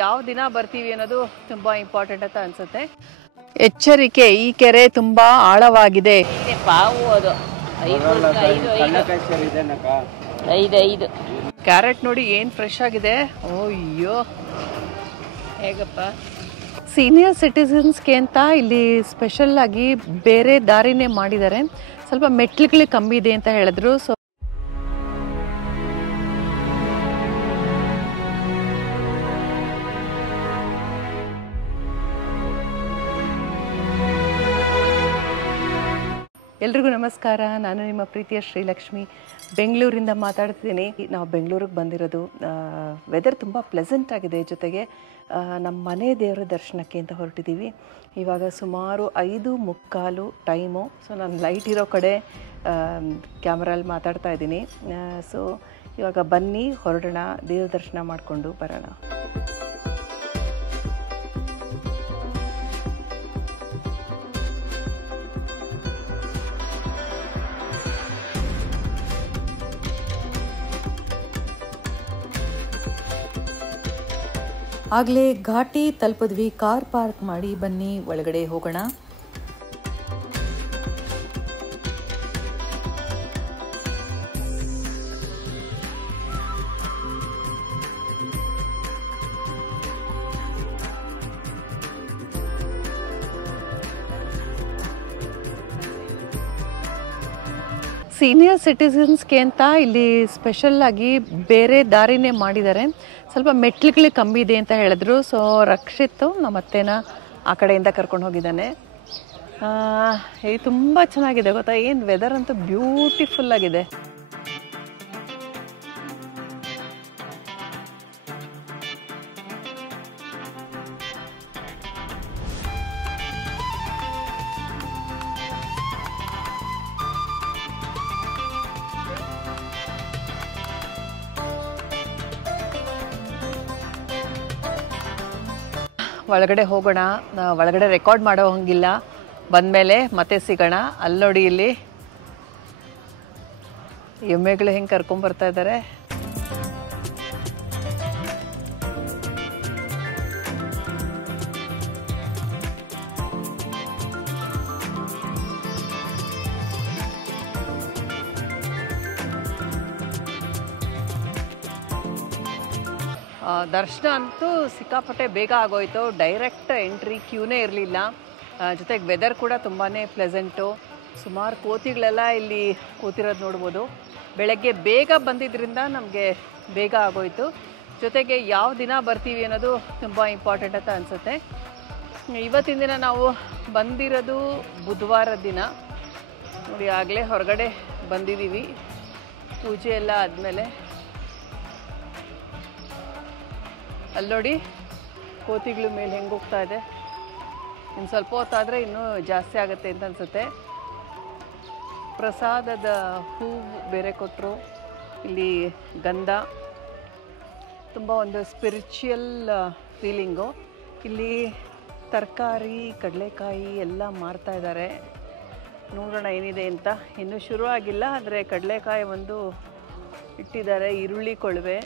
ಯಾವ ದಿನ ಬರ್ತೀವಿ ಅನ್ನೋದು ತುಂಬಾ ಇಂಪಾರ್ಟೆಂಟ್ ಅಂತ ಅನ್ಸುತ್ತೆ. ಎಚ್ಚರಿಕೆ, ಈ ಕೆರೆ ತುಂಬಾ ಆಳವಾಗಿದೆ. ಕ್ಯಾರೆಟ್ ನೋಡಿ ಏನ್ ಫ್ರೆಶ್ ಆಗಿದೆ. ಅಯ್ಯೋ ಹೇಗಪ್ಪ. ಸೀನಿಯರ್ ಸಿಟಿಸನ್ಸ್ಗೆ ಅಂತ ಇಲ್ಲಿ ಸ್ಪೆಷಲ್ ಆಗಿ ಬೇರೆ ದಾರಿನೇ ಮಾಡಿದ್ದಾರೆ. ಸ್ವಲ್ಪ ಮೆಟ್ಲುಗಳು ಕಮ್ಮಿ ಇದೆ ಅಂತ ಹೇಳಿದ್ರು. ಸೊ ಎಲ್ರಿಗೂ ನಮಸ್ಕಾರ. ನಾನು ನಿಮ್ಮ ಪ್ರೀತಿಯ ಶ್ರೀಲಕ್ಷ್ಮಿ ಬೆಂಗಳೂರಿಂದ ಮಾತಾಡ್ತಿದ್ದೀನಿ. ನಾವು ಬೆಂಗಳೂರಿಗೆ ಬಂದಿರೋದು. ವೆದರ್ ತುಂಬ ಪ್ಲೆಸೆಂಟ್ ಆಗಿದೆ. ಜೊತೆಗೆ ನಮ್ಮ ಮನೆ ದೇವರ ದರ್ಶನಕ್ಕೆ ಅಂತ ಹೊರಟಿದ್ದೀವಿ. ಇವಾಗ ಸುಮಾರು 5:45 ಟೈಮು. ಸೊ ನಾನು ಲೈಟ್ ಇರೋ ಕಡೆ ಕ್ಯಾಮ್ರಲ್ಲಿ ಮಾತಾಡ್ತಾ ಇದ್ದೀನಿ. ಸೊ ಇವಾಗ ಬನ್ನಿ ಹೊರಡೋಣ, ದೇವ್ರ ದರ್ಶನ ಮಾಡಿಕೊಂಡು ಬರೋಣ. ಆಗಲೇ ಘಾಟಿ ತಲುಪಿದ್ವಿ. ಕಾರ್ ಪಾರ್ಕ್ ಮಾಡಿ ಬನ್ನಿ ಒಳಗಡೆ ಹೋಗೋಣ. ಸೀನಿಯರ್ ಸಿಟಿಸನ್ಸ್ಗೆ ಅಂತ ಇಲ್ಲಿ ಸ್ಪೆಷಲ್ ಆಗಿ ಬೇರೆ ದಾರಿನೇ ಮಾಡಿದ್ದಾರೆ. ಸ್ವಲ್ಪ ಮೆಟ್ಲುಗಳು ಕಮ್ಮಿ ಇದೆ ಅಂತ ಹೇಳಿದ್ರು. ಸೊ ರಕ್ಷಿತ್ ನಮ್ಮ ಅತ್ತೆನ ಆ ಕಡೆಯಿಂದ ಕರ್ಕೊಂಡು ಹೋಗಿದ್ದಾನೆ. ಇದು ತುಂಬ ಚೆನ್ನಾಗಿದೆ ಗೊತ್ತಾ. ಏನು ವೆದರ್ ಅಂತೂ ಬ್ಯೂಟಿಫುಲ್ ಆಗಿದೆ. ಒಳಗಡೆ ಹೋಗೋಣ. ಒಳಗಡೆ ರೆಕಾರ್ಡ್ ಮಾಡೋ ಹಂಗಿಲ್ಲ. ಬಂದಮೇಲೆ ಮತ್ತೆ ಸಿಗೋಣ. ಅಲ್ಲಿ ನೋಡಿ, ಇಲ್ಲಿ ಎಮ್ಮೆಗಳು ಹೆಂಗೆ ಕರ್ಕೊಂಬರ್ತಾ ಇದ್ದಾರೆ. ದರ್ಶನ ಅಂತೂ ಸಿಕ್ಕಾಪಟ್ಟೆ ಬೇಗ ಆಗೋಯ್ತು. ಡೈರೆಕ್ಟ್ ಎಂಟ್ರಿ, ಕ್ಯೂನೇ ಇರಲಿಲ್ಲ. ಜೊತೆಗೆ ವೆದರ್ ಕೂಡ ತುಂಬಾ ಪ್ಲೆಸೆಂಟು. ಸುಮಾರು ಕೋತಿಗಳೆಲ್ಲ ಇಲ್ಲಿ ಕೂತಿರೋದು ನೋಡ್ಬೋದು. ಬೆಳಗ್ಗೆ ಬೇಗ ಬಂದಿದ್ದರಿಂದ ನಮಗೆ ಬೇಗ ಆಗೋಯ್ತು. ಜೊತೆಗೆ ಯಾವ ದಿನ ಬರ್ತೀವಿ ಅನ್ನೋದು ತುಂಬ ಇಂಪಾರ್ಟೆಂಟ್ ಅಂತ ಅನಿಸುತ್ತೆ. ಇವತ್ತಿನ ದಿನ ನಾವು ಬಂದಿರೋದು ಬುಧವಾರ ದಿನ. ನೋಡಿ, ಆಗಲೇ ಹೊರಗಡೆ ಬಂದಿದ್ದೀವಿ ಪೂಜೆ ಎಲ್ಲ ಆದಮೇಲೆ. ಅಲ್ಲಿ ನೋಡಿ ಕೋತಿಗಳು ಮೇಲೆ ಹೆಂಗೆ ಹೋಗ್ತಾ ಇದೆ. ಇನ್ನು ಸ್ವಲ್ಪ ಹೊತ್ತಾದರೆ ಇನ್ನೂ ಜಾಸ್ತಿ ಆಗುತ್ತೆ ಅಂತ ಅನಿಸುತ್ತೆ. ಪ್ರಸಾದದ ಹೂವು ಬೇರೆ ಕೊಟ್ಟರು. ಇಲ್ಲಿ ಗಂಧ, ತುಂಬ ಒಂದು ಸ್ಪಿರಿಚುವಲ್ ಫೀಲಿಂಗು. ಇಲ್ಲಿ ತರಕಾರಿ, ಕಡಲೆಕಾಯಿ ಎಲ್ಲ ಮಾರ್ತಾ ಇದ್ದಾರೆ. ನೋಡೋಣ ಏನಿದೆ ಅಂತ. ಇನ್ನೂ ಶುರು ಆಗಿಲ್ಲ, ಆದರೆ ಕಡಲೆಕಾಯಿ ಒಂದು ಇಟ್ಟಿದ್ದಾರೆ. ಈರುಳ್ಳಿ ಕೊಳುವೆ.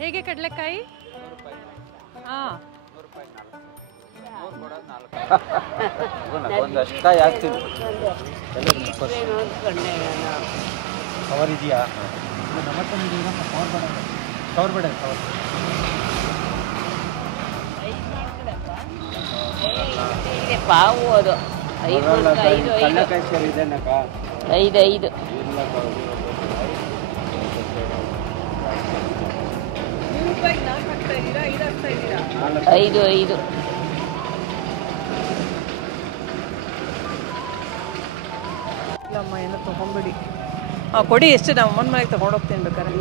ಹೇಗೆ ಕಡಲೆಕಾಯಿ? ಹಾಂ, ಪಾವು ಅದು 5 5 ಅಮ್ಮ ಏನೋ ತೊಗೊಂಬಿಡಿ. ಕೊಡಿ, ಎಷ್ಟು ನಮ್ಮ ಅಮ್ಮನ ಮನೆಗೆ ತೊಗೊಂಡೋಗ್ತೀನಿ ಬೇಕಾದ್ರೆ.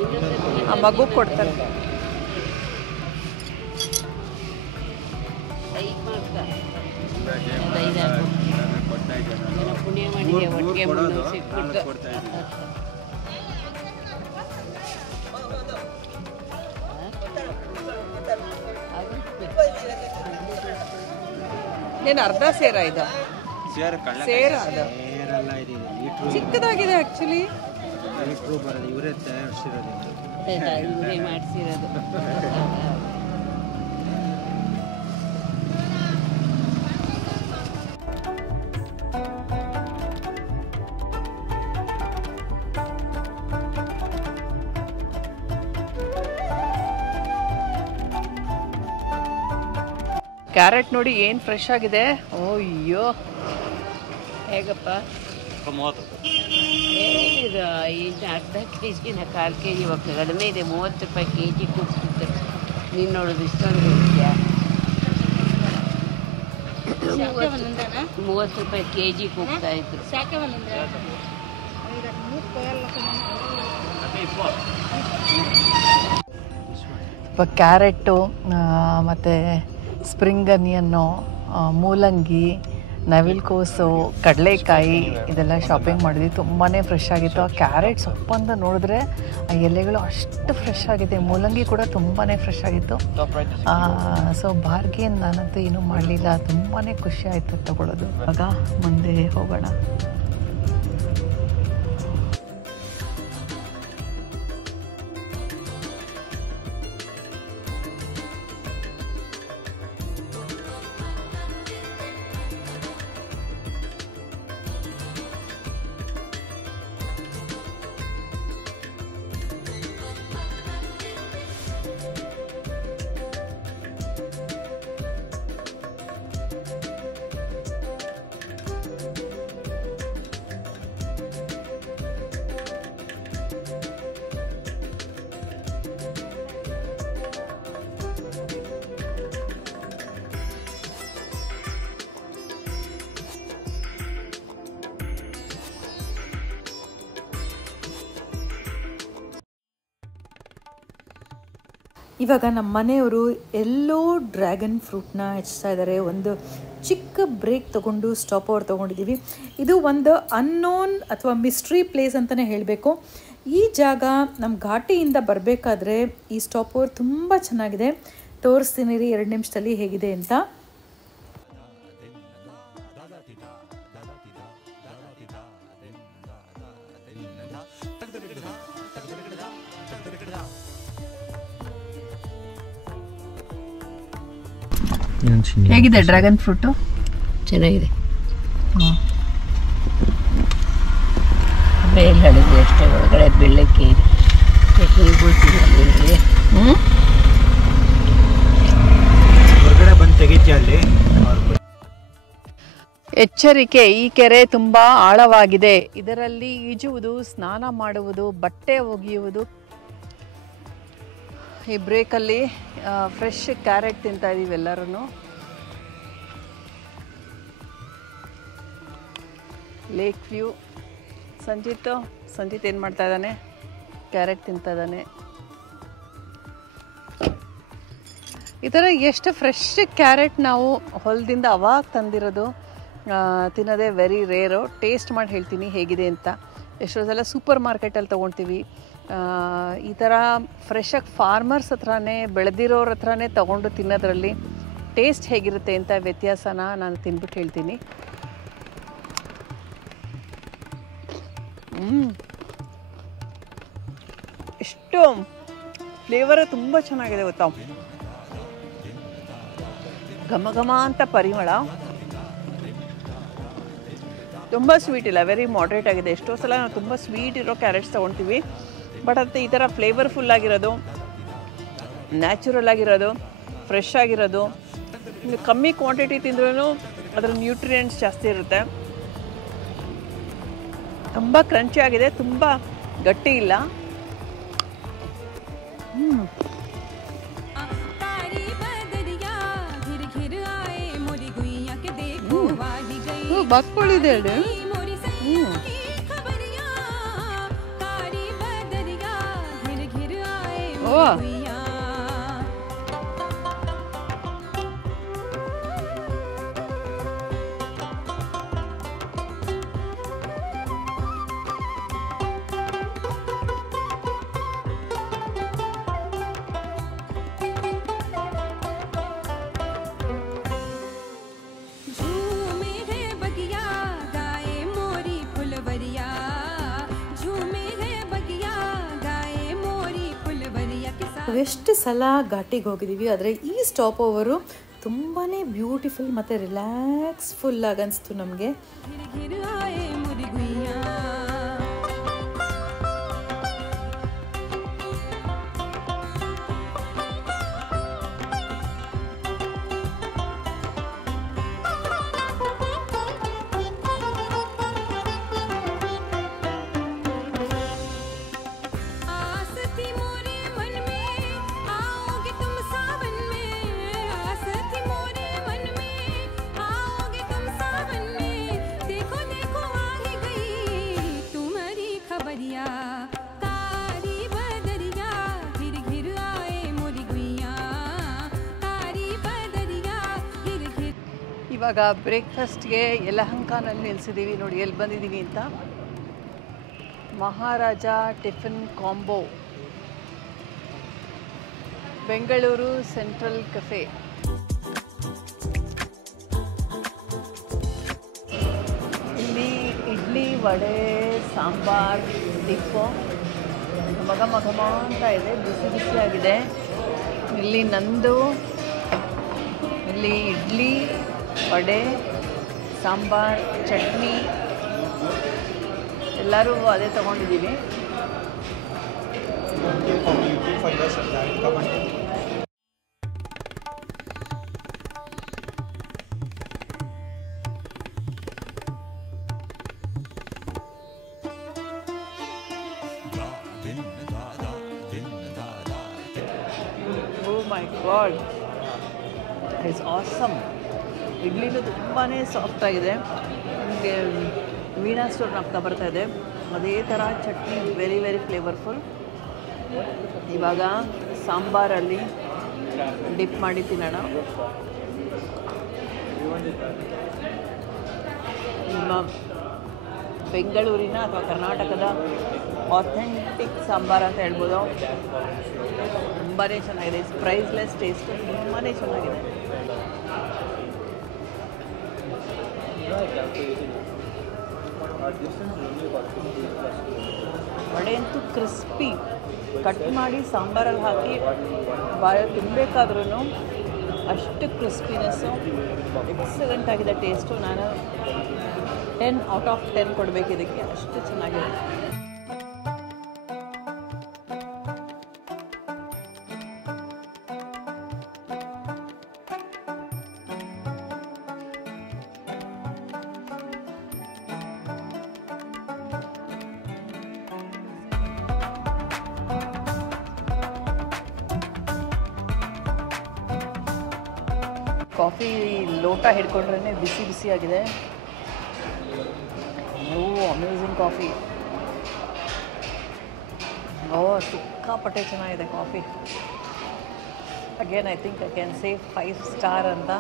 ಆ ಮಗು ಕೊಡ್ತಾರೆ. ಪುಣ್ಯ ಮಾಡಿದೆ, ಒಟ್ಟಿಗೆ ಸಿಕ್ಬಿಟ್ಟು. ಏನು ಅರ್ಧ ಸೇರ ಇದು? ಸೇರ ಅದು ಚಿಕ್ಕದಾಗಿದೆ ಆ್ಯಕ್ಚುಲಿ. ರೈತರು ಬರೋದು ಇವರೇ ತಯಾರಿಸಿರೋದು. ಇವರೇ ಮಾಡಿಸಿರೋದು. ಕ್ಯಾರೆಟ್ ನೋಡಿ ಏನು ಫ್ರೆಶ್ ಆಗಿದೆ. ಅಯ್ಯೋ ಹೇಗಪ್ಪ? 30 ಇದು ಅರ್ಧ ಕೆ ಜಿನ 1/4 kg ಇವಾಗ ಕಡಿಮೆ ಇದೆ. 30 ರೂಪಾಯಿ kg ಕೊಡ್ತಿದ್ದೆ. ನೀನು ನೋಡೋದು ಇಷ್ಟೊಂದು ಇದೆಯಾ? 30 ರೂಪಾಯಿ kg ಹೋಗ್ತಾ ಇದ್ರು. ಸ್ವಲ್ಪ ಕ್ಯಾರೆಟು ಮತ್ತು ಸ್ಪ್ರಿಂಗ್ ಅನಿಯನ್ನು, ಮೂಲಂಗಿ, ನವಿಲುಕೋಸು, ಕಡಲೆಕಾಯಿ ಇದೆಲ್ಲ ಶಾಪಿಂಗ್ ಮಾಡಿದ್ವಿ. ತುಂಬಾ ಫ್ರೆಶ್ ಆಗಿತ್ತು. ಆ ಕ್ಯಾರೆಟ್ ಸೊಪ್ಪಂತ ನೋಡಿದ್ರೆ ಆ ಎಲೆಗಳು ಅಷ್ಟು ಫ್ರೆಶ್ ಆಗಿದೆ. ಮೂಲಂಗಿ ಕೂಡ ತುಂಬಾ ಫ್ರೆಶ್ ಆಗಿತ್ತು. ಸೊ ಬಾರ್ಗೇನ್ ನಾನಂತೂ ಏನೂ ಮಾಡಲಿಲ್ಲ. ತುಂಬಾ ಖುಷಿ ಆಯಿತು ತಗೊಳ್ಳೋದು. ಆಗ ಮುಂದೆ ಹೋಗೋಣ. ಇವಾಗ ನಮ್ಮ ಮನೆಯವರು ಎಲ್ಲೋ ಡ್ರ್ಯಾಗನ್ ಫ್ರೂಟ್ನ ಹೆಚ್ಚಿಸ್ತಾ ಇದ್ದಾರೆ. ಒಂದು ಚಿಕ್ಕ ಬ್ರೇಕ್ ತೊಗೊಂಡು ಸ್ಟಾಪ್ ಓವರ್ ತೊಗೊಂಡಿದ್ದೀವಿ. ಇದು ಒಂದು ಅನ್ನೋನ್ ಅಥವಾ ಮಿಸ್ಟ್ರಿ ಪ್ಲೇಸ್ ಅಂತಲೇ ಹೇಳಬೇಕು. ಈ ಜಾಗ ನಮ್ಮ ಘಾಟಿಯಿಂದ ಬರಬೇಕಾದ್ರೆ ಈ ಸ್ಟಾಪ್ ಓವರ್ ತುಂಬ ಚೆನ್ನಾಗಿದೆ. ತೋರಿಸ್ತೀನಿ ರೀ 2 ನಿಮಿಷದಲ್ಲಿ ಹೇಗಿದೆ ಅಂತ. ಹೇಗಿದೆ ಡ್ರ್ಯಾಗನ್ ಫ್ರೂಟು? ಚೆನ್ನಾಗಿದೆ. ಬೇಲ್ ಹಳದಿ ಅಷ್ಟೇ, ಒಳಗಡೆ ಬೆಳ್ಳಕ್ಕೆ ಇದೆ. ಹೊರಗಡೆ ಬಂದು ತೆಗಿತೀಯ ಅಲ್ಲಿ. ಎಚ್ಚರಿಕೆ, ಈ ಕೆರೆ ತುಂಬ ಆಳವಾಗಿದೆ. ಇದರಲ್ಲಿ ಈಜುವುದು, ಸ್ನಾನ ಮಾಡುವುದು, ಬಟ್ಟೆ ಒಗೆಯುವುದು. ಈ ಬ್ರೇಕಲ್ಲಿ ಫ್ರೆಶ್ ಕ್ಯಾರೆಟ್ ತಿಂತಾ ಇದೀವಿ ಎಲ್ಲರೂ. Lake view. ಸಂಜಿತ್ ಏನು ಮಾಡ್ತಾ ಇದ್ದಾನೆ? ಕ್ಯಾರೆಟ್ ತಿಂತಾ ಇದ್ದಾನೆ. ಈ ಥರ ಎಷ್ಟು ಫ್ರೆಶ್ ಕ್ಯಾರೆಟ್ ನಾವು ಹೊಲದಿಂದ ಅವಾಗ ತಂದಿರೋದು ತಿನ್ನೋದೇ ವೆರಿ ರೇರು. ಟೇಸ್ಟ್ ಮಾಡಿ ಹೇಳ್ತೀನಿ ಹೇಗಿದೆ ಅಂತ. ಎಷ್ಟೋ ಸಲ ಸೂಪರ್ ಮಾರ್ಕೆಟಲ್ಲಿ ತೊಗೊಳ್ತೀವಿ. ಈ ಥರ ಫ್ರೆಶಾಗಿ ಫಾರ್ಮರ್ಸ್ ಹತ್ರನೇ ಬೆಳೆದಿರೋರ ಹತ್ರನೇ ತೊಗೊಂಡು ತಿನ್ನೋದ್ರಲ್ಲಿ ಟೇಸ್ಟ್ ಹೇಗಿರುತ್ತೆ ಅಂತ ವ್ಯತ್ಯಾಸನ ನಾನು ತಿಂದ್ಬಿಟ್ಟು ಹೇಳ್ತೀನಿ. ಎಷ್ಟು ಫ್ಲೇವರೇ ತುಂಬ ಚೆನ್ನಾಗಿದೆ ಗೊತ್ತಾ. ಘಮ ಘಮ ಅಂತ ಪರಿಮಳ. ತುಂಬ ಸ್ವೀಟ್ ಇಲ್ಲ, ವೆರಿ ಮಾಡ್ರೇಟ್ ಆಗಿದೆ. ಎಷ್ಟೋ ಸಲ ನಾವು ತುಂಬ ಸ್ವೀಟ್ ಇರೋ ಕ್ಯಾರೆಟ್ಸ್ ತೊಗೊಳ್ತೀವಿ. ಬಟ್ ಅದು ಈ ಥರ ಫ್ಲೇವರ್ಫುಲ್ ಆಗಿರೋದು, ನ್ಯಾಚುರಲ್ ಆಗಿರೋದು, ಫ್ರೆಶ್ ಆಗಿರೋದು. ಇನ್ನು ಕಮ್ಮಿ ಕ್ವಾಂಟಿಟಿ ತಿಂದ್ರೂ ಅದರ ನ್ಯೂಟ್ರಿಯೆಂಟ್ಸ್ ಜಾಸ್ತಿ ಇರುತ್ತೆ. ತುಂಬ ಕ್ರಂಚಿ ಆಗಿದೆ, ತುಂಬ ಗಟ್ಟಿ ಇಲ್ಲ. ಬಾಕ್ಕೊಳ್ಳಿದೆ ಹೇಳಿ. ಓ झूमे है बगिया ಎಷ್ಟು ಸಲ ಘಾಟಿಗೆ ಹೋಗಿದ್ದೀವಿ, ಆದರೆ ಈ ಸ್ಟಾಪ್ ಓವರು ತುಂಬಾ ಬ್ಯೂಟಿಫುಲ್ ಮತ್ತು ರಿಲ್ಯಾಕ್ಸ್ಫುಲ್ ಆಗಿ ಅನಿಸ್ತು ನಮಗೆ. ಇವಾಗ ಬ್ರೇಕ್ಫಾಸ್ಟ್ಗೆ ಯಲಹಂಕನಲ್ಲಿ ನಿಲ್ಲಿಸಿದ್ದೀವಿ. ನೋಡಿ ಎಲ್ಲಿ ಬಂದಿದ್ದೀವಿ ಅಂತ. Maharaja tiffin combo, Bengaluru central cafe. ಇಲ್ಲಿ ಇಡ್ಲಿ, ವಡೆ, ಸಾಂಬಾರ್, ಡಿಪ್ಪು ಮಗ ಅಂತ ಇದೆ, ಬಿಸಿ ಬಿಸಿಯಾಗಿದೆ. ಇಲ್ಲಿ ನಂದು, ಇಲ್ಲಿ ಇಡ್ಲಿ, ವಡೆ, ಸಾಂಬಾರ್, ಚಟ್ನಿ ಎಲ್ಲರೂ ಅದೇ ತೊಗೊಂಡಿದ್ದೀವಿ. ಓ ಮೈ ಗಾಡ್, ಇಟ್ಸ್ ಆಸಮ್. ಇಡ್ಲಿನೂ ತುಂಬಾ ಸಾಫ್ಟಾಗಿದೆ. ನಿಮಗೆ ವೀಣಾ ಸ್ಟೋರ್ ನಾಪ್ತಾ ಬರ್ತಾ ಇದೆ, ಅದೇ ಥರ ಚಟ್ನಿ ವೆರಿ ವೆರಿ ಫ್ಲೇವರ್ಫುಲ್. ಇವಾಗ ಸಾಂಬಾರಲ್ಲಿ ಡಿಪ್ ಮಾಡಿ ತಿನ್ನೋಣ. ನಿಮ್ಮ ಬೆಂಗಳೂರಿನ ಅಥವಾ ಕರ್ನಾಟಕದ ಆಥೆಂಟಿಕ್ ಸಾಂಬಾರು ಅಂತ ಹೇಳ್ಬೋದು. ತುಂಬಾ ಚೆನ್ನಾಗಿದೆ. ಪ್ರೈಸ್ಲೆಸ್ ಟೇಸ್ಟ್, ತುಂಬಾ ಚೆನ್ನಾಗಿದೆ. ವಡೆ ಅಂತೂ ಕ್ರಿಸ್ಪಿ, ಕಟ್ ಮಾಡಿ ಸಾಂಬಾರಲ್ಲಿ ಹಾಕಿ ಬಾಯ ತಿನ್ನಬೇಕಾದ್ರೂ ಅಷ್ಟು ಕ್ರಿಸ್ಪಿನೆಸ್ಸು, ಎಕ್ಸಲೆಂಟ್ ಆಗಿದೆ ಟೇಸ್ಟು. ನಾನು 10 ಔಟ್ ಆಫ್ 10 ಕೊಡಬೇಕು ಇದಕ್ಕೆ, ಅಷ್ಟು ಚೆನ್ನಾಗಿದೆ. ಕಾಫಿ ಲೋಟ ಹಿಡ್ಕೊಂಡ್ರೇ ಬಿಸಿ ಬಿಸಿಯಾಗಿದೆ. ಓ ಅಮೇಝಿಂಗ್ ಕಾಫಿ. ಓ ಸಿಕ್ಕಾಪಟ್ಟೆ ಚೆನ್ನಾಗಿದೆ coffee. Again I think I can say 5 star ಅಂತ.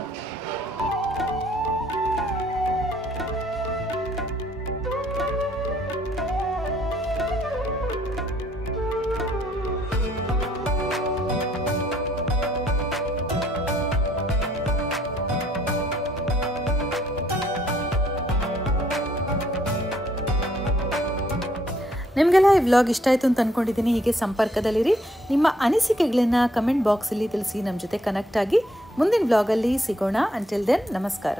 ನಿಮಗೆಲ್ಲ ಈ ವ್ಲಾಗ್ ಇಷ್ಟ ಆಯಿತು ಅಂತ ಅಂದ್ಕೊಂಡಿದ್ದೀನಿ. ಹೀಗೆ ಸಂಪರ್ಕದಲ್ಲಿರಿ. ನಿಮ್ಮ ಅನಿಸಿಕೆಗಳನ್ನು ಕಮೆಂಟ್ ಬಾಕ್ಸಲ್ಲಿ ತಿಳಿಸಿ. ನಮ್ಮ ಜೊತೆ ಕನೆಕ್ಟ್ ಆಗಿ ಮುಂದಿನ ವ್ಲಾಗಲ್ಲಿ ಸಿಗೋಣ. ಅಂಟಿಲ್ ದೆನ್, ನಮಸ್ಕಾರ.